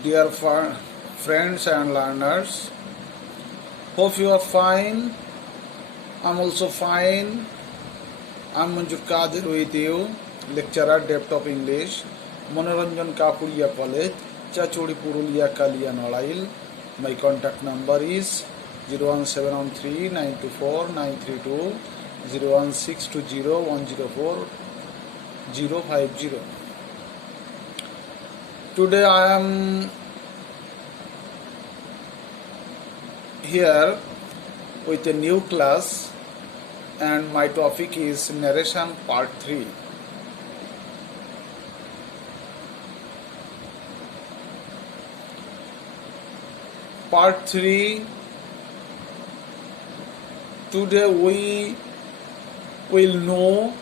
Dear friends and learners, hope you are fine. I'm also fine. I'm Manjur Kadir with you, lecturer, depth of English, Manoranjan Kapuria College, Chachuri Purulia Kalia Nolail. My contact number is 01713 924 932 01620 104 050. Today I am here with a new class and my topic is narration part 3. Part 3. Today we will know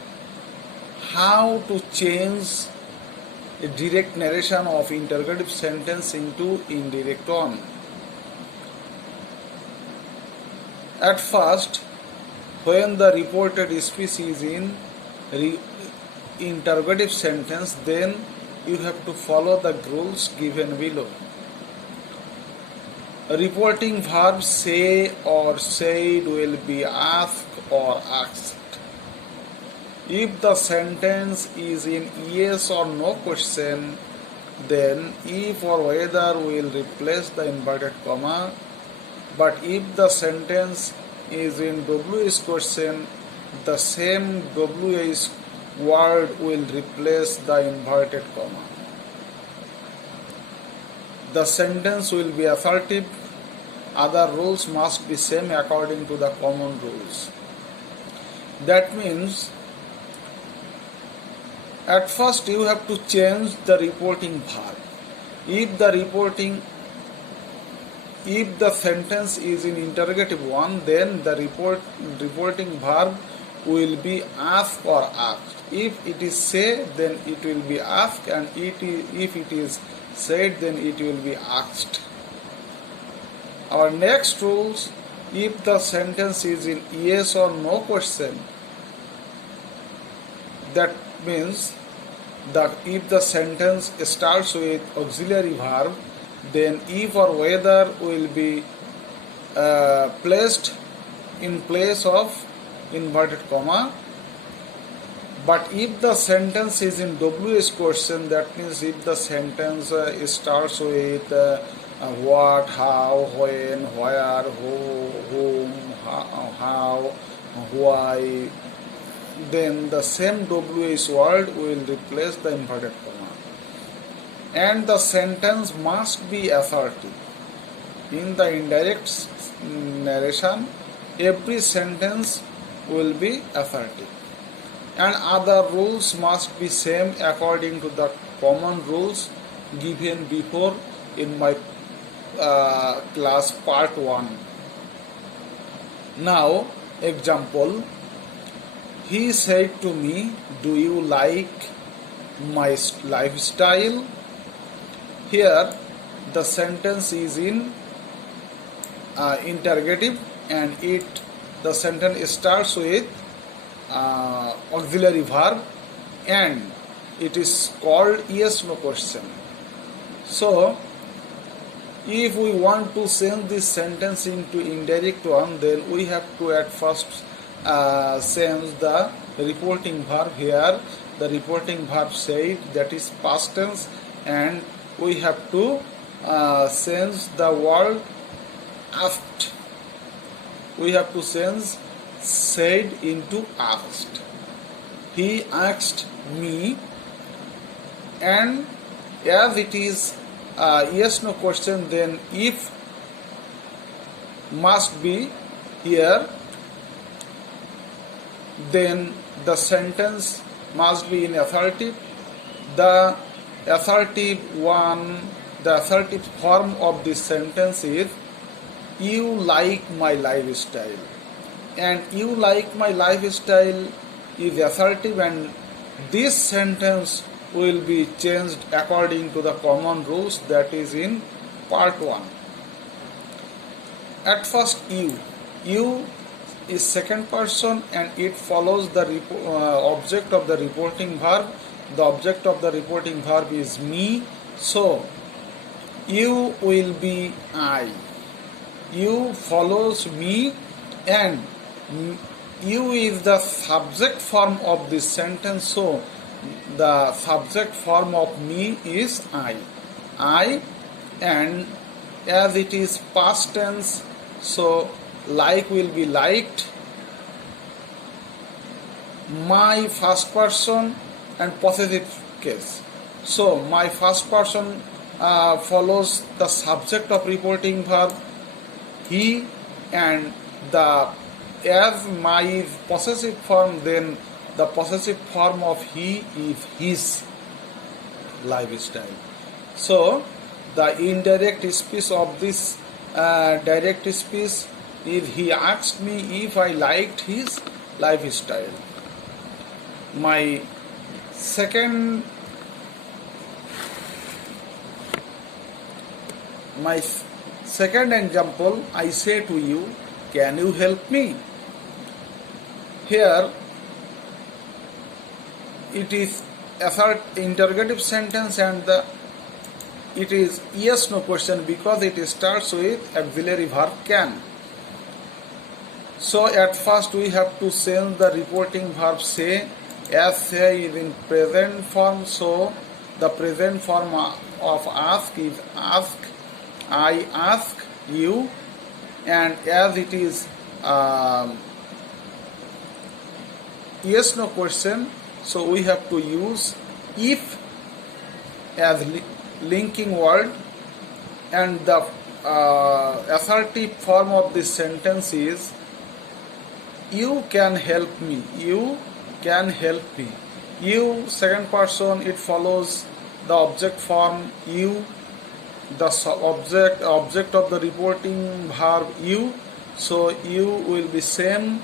how to change a direct narration of interrogative sentence into indirect one. At first, when the reported speech is in interrogative sentence, then you have to follow the rules given below. Reporting verbs say or said will be asked or asked. If the sentence is in yes or no question, then if or whether will replace the inverted comma. But if the sentence is in WH question, the same WH word will replace the inverted comma. The sentence will be assertive. Other rules must be same according to the common rules. That means at first you have to change the reporting verb. If the sentence is in interrogative one, then the reporting verb will be ask or asked. If it is say, then it will be asked, and if it is said, then it will be asked. Our next rules: if the sentence is in yes or no question, that means if the sentence starts with auxiliary verb, then if or whether will be placed in place of inverted comma. But if the sentence is in WH question, that means if the sentence starts with what, how, when, where, who, whom, how, why, then the same WH word will replace the inverted comma. And the sentence must be assertive. In the indirect narration, every sentence will be assertive. And other rules must be same according to the common rules given before in my class part 1. Now, example. He said to me, "Do you like my lifestyle?" Here, the sentence is in interrogative, and the sentence starts with auxiliary verb, and it is called yes/no question. So, if we want to change this sentence into indirect one, then we have to at first change the reporting verb here. The reporting verb said, that is past tense, and we have to change the word asked. We have to change said into asked. He asked me, and as it is yes no question, then if must be here, then the sentence must be in assertive. The assertive form of this sentence is "You like my lifestyle," and "you like my lifestyle" is assertive, and this sentence will be changed according to the common rules that is in part 1. At first, you is second person, and it follows the object of the reporting verb. The object of the reporting verb is me. So You will be I. You follows me, and you is the subject form of this sentence. So the subject form of me is I. I, and as it is past tense, so like will be liked. My first person and possessive case. So my first person follows the subject of reporting verb he, and the as my possessive form, then the possessive form of he is his lifestyle. So the indirect speech of this direct speech is he asked me if I liked his lifestyle. My second example, I say to you, can you help me? Here it is interrogative sentence, and it is yes no question because it starts with auxiliary verb can. So at first we have to change the reporting verb say, as say is in present form, so the present form of ask is ask. I ask you, and as it is yes no question, so we have to use if as linking word, and the assertive form of this sentence is you can help me. You can help me. You, second person, it follows the object form you, the object of the reporting verb you, so you will be same,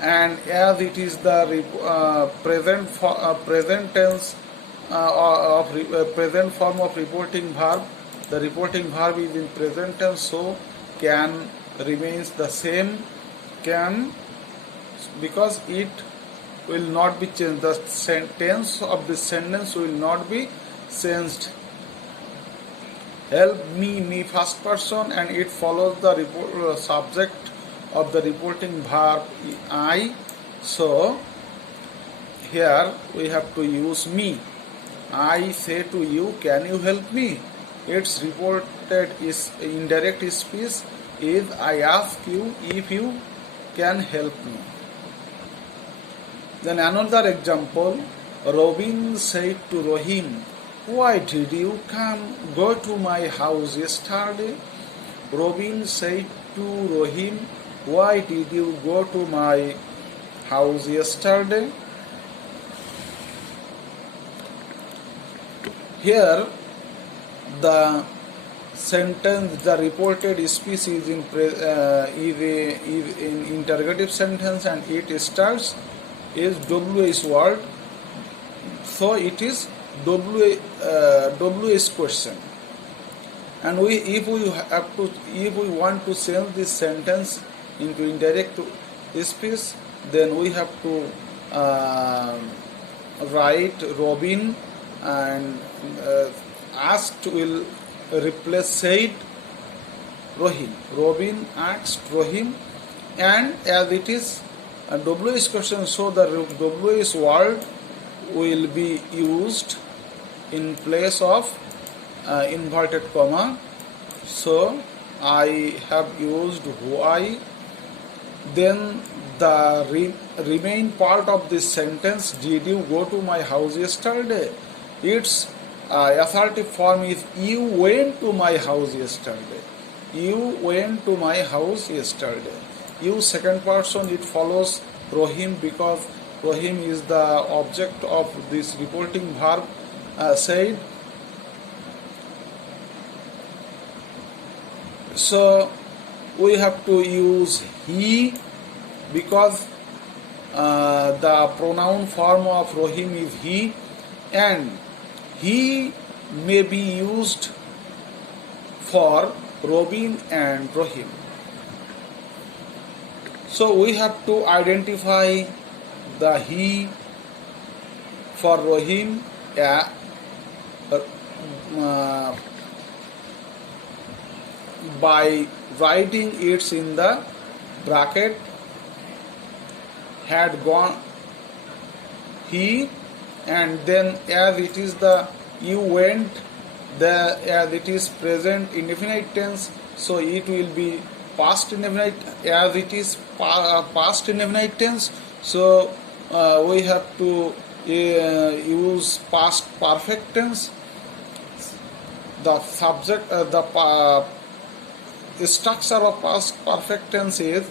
and as it is the present tense present form of reporting verb, the reporting verb is in present tense, so can remains the same, can, because it will not be changed, the tense of this sentence will not be changed. Help me first person, and it follows the subject of the reporting verb I. So here we have to use me. I say to you, can you help me? Its reported is indirect speech is I ask you if you can help me. Then another example, Robin said to Rohim, why did you go to my house yesterday? Robin said to Rohim, why did you go to my house yesterday? Here the sentence, the reported speech is in interrogative sentence, and it starts is WH word, so it is WH question. And if we want to change this sentence into indirect speech, then we have to write Robin, and asked will replace said Rohim. Robin asked Rohim, and as it is a WH question, so the WH word will be used in place of inverted comma. So I have used why. Then the remain part of this sentence, did you go to my house yesterday? Its assertive form is you went to my house yesterday. You went to my house yesterday. You, second person, it follows Rohim because Rohim is the object of this reporting verb said. So we have to use he because the pronoun form of Rohim is he, and he may be used for Robin and Rohim. So we have to identify the he by writing it in the bracket. Had gone he, and then as it is the you went, the as it is present indefinite tense, so it will be past indefinite. As it is past indefinite tense, so we have to use past perfect tense. The subject, the structure of past perfect tense is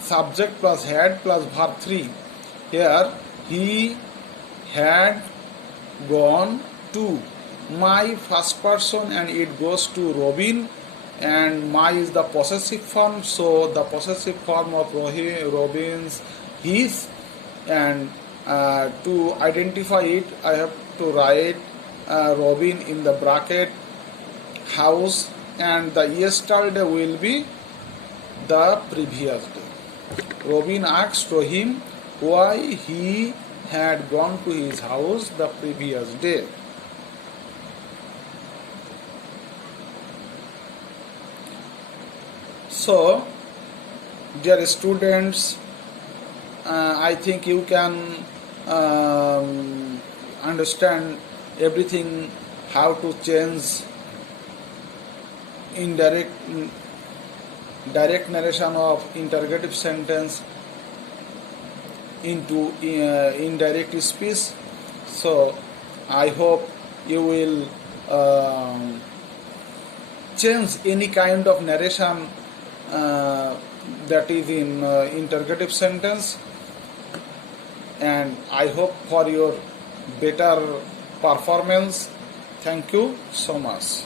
subject plus had plus verb 3. Here, he had gone to. My first person, and it goes to Robin, and my is the possessive form, so the possessive form of Robin's, his, and to identify it I have to write Robin in the bracket house, and the yesterday will be the previous day. Robin asked to him why he had gone to his house the previous day. So, dear students, I think you can understand everything, how to change direct narration of interrogative sentence into indirect speech. So I hope you will change any kind of narration that is in interrogative sentence, and I hope for your better performance. Thank you so much.